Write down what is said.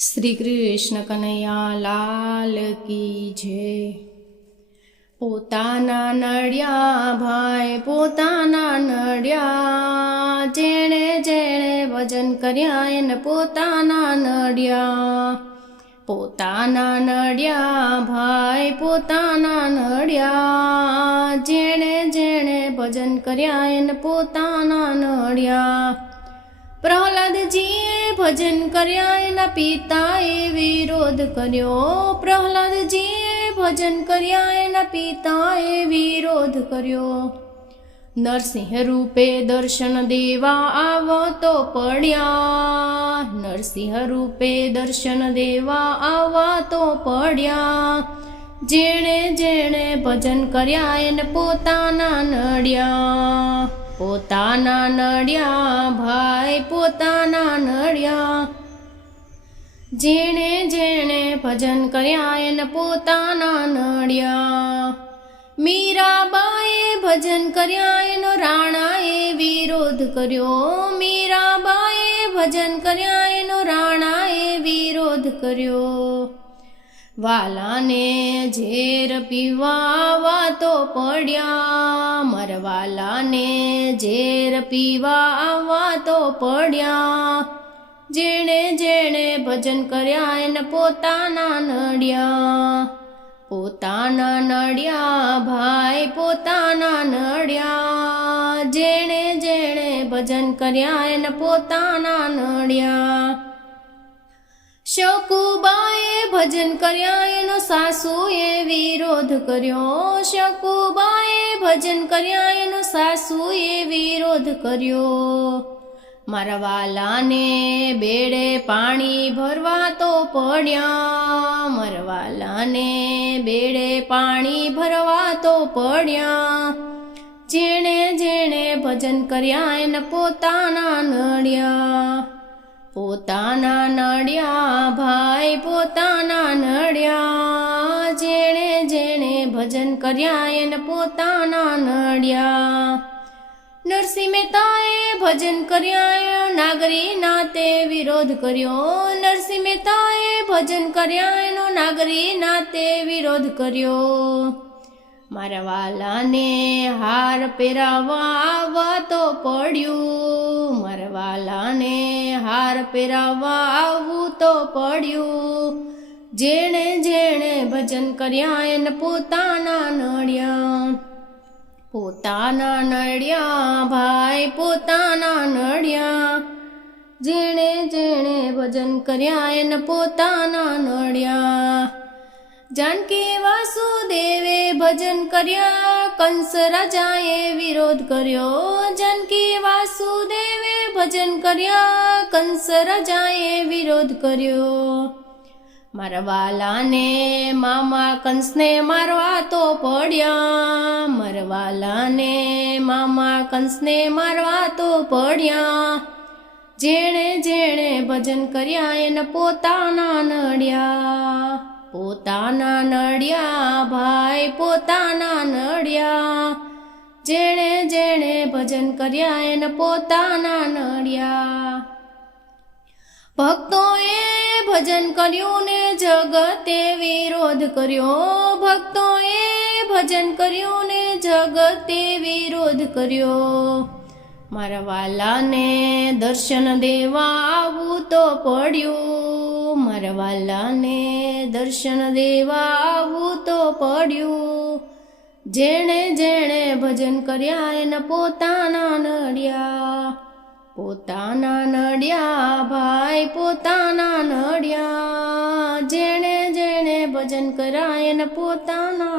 શ્રી કૃષ્ણ કનૈયા લાલ કી જય। પોતાના નડ્યા ભાઈ પોતાના નડ્યા, જેણે જેણે ભજન કર્યા એને પોતાના નડ્યા। પોતાના નડ્યા ભાઈ પોતાના નડ્યા, જેણે જેણે ભજન કર્યા એને પોતાના નડ્યા। પ્રહલાદજીએ ભજન કર્યા એના પિતાએ વિરોધ કર્યો। પ્રહલાદજીએ ભજન કર્યા એના પિતાએ વિરોધ કર્યો। નરસિંહ રૂપે દર્શન દેવા આવતો પડ્યા। નરસિંહ રૂપે દર્શન દેવા આવતો પડ્યા। જેણે જેણે ભજન કર્યા એને પોતાના નડ્યા। પોતાના નડ્યા ભાઈ પોતાના નડ્યા, જેણે જેણે ભજન કર્યા એને પોતાના નડ્યા। મીરાબાઈએ ભજન કર્યા એનો રાણાએ વિરોધ કર્યો। મીરાબાઈએ ભજન કર્યા એનો રાણાએ વિરોધ કર્યો। વાલાને ઝેર પીવા વાતો પડ્યા। મારા વાલાને ઝેર પીવા વાતો પડ્યા। જેણે જેણે ભજન કર્યા એને પોતાના નડ્યા। પોતાના નડ્યા ભાઈ પોતાના નડ્યા, જેણે જેણે ભજન કર્યા એને પોતાના નડ્યા। શકુબાએ ભજન કર્યા એનો સાસુએ વિરોધ કર્યો। શકુબાએ ભજન કર્યા એનો સાસુએ વિરોધ કર્યો। મારા વાલાને બેડે પાણી ભરવા તો પડ્યા। મારા વાલાને બેડે પાણી ભરવા તો પડ્યા। જેણે જેણે ભજન કર્યા એને પોતાના નડ્યા। પોતાના નડ્યા ભાઈ પોતાના નડ્યા, જેણે જેણે ભજન કર્યા એને પોતાના નડ્યા। નરસિંહ મહેતાએ ભજન કર્યા નાગરી નાતે વિરોધ કર્યો। નરસિંહ મહેતાએ ભજન કર્યા એનો નાગરી નાતે વિરોધ કર્યો। મારા વાલાને હાર પહેરાવવા આવવા તો પડ્યું। મારા વાલાને હાર પહેરાવવા આવવું તો પડ્યું। જેણે જેણે ભજન કર્યા એને પોતાના નડ્યા। પોતાના નડ્યા ભાઈ પોતાના નડ્યા, જેણે જેણે ભજન કર્યા એને પોતાના નડ્યા। જાનકી વાસુદેવે ભજન કર્યા કંસ રાજાએ વિરોધ કર્યો। જાનકી વાસુદેવે ભજન કર્યા કંસ રાજાએ વિરોધ કર્યો। મારા વાલાને મામા કંસને મારવા તો પડ્યા। મારા વાલાને મામા કંસને મારવા તો પડ્યા। જેણે જેણે ભજન કર્યા એને પોતાના નડ્યા। પોતાના નડ્યા ભાઈ પોતાના નડ્યા, જેણે જેણે ભજન કર્યા એને પોતાના નડ્યા। ભક્તોએ ભજન કર્યું ને જગતે વિરોધ કર્યો। ભક્તોએ ભજન કર્યું ને જગતે વિરોધ કર્યો। મારા વાલાને દર્શન દેવા આવવું તો પડ્યું। મારા વાલાને દર્શન દેવા આવવું તો પડ્યું। જેણે જેણે ભજન કર્યા એને પોતાના નડ્યા। પોતાના નડ્યા ભાઈ પોતાના નડ્યા, જેણે જેણે ભજન કર્યા એને પોતાના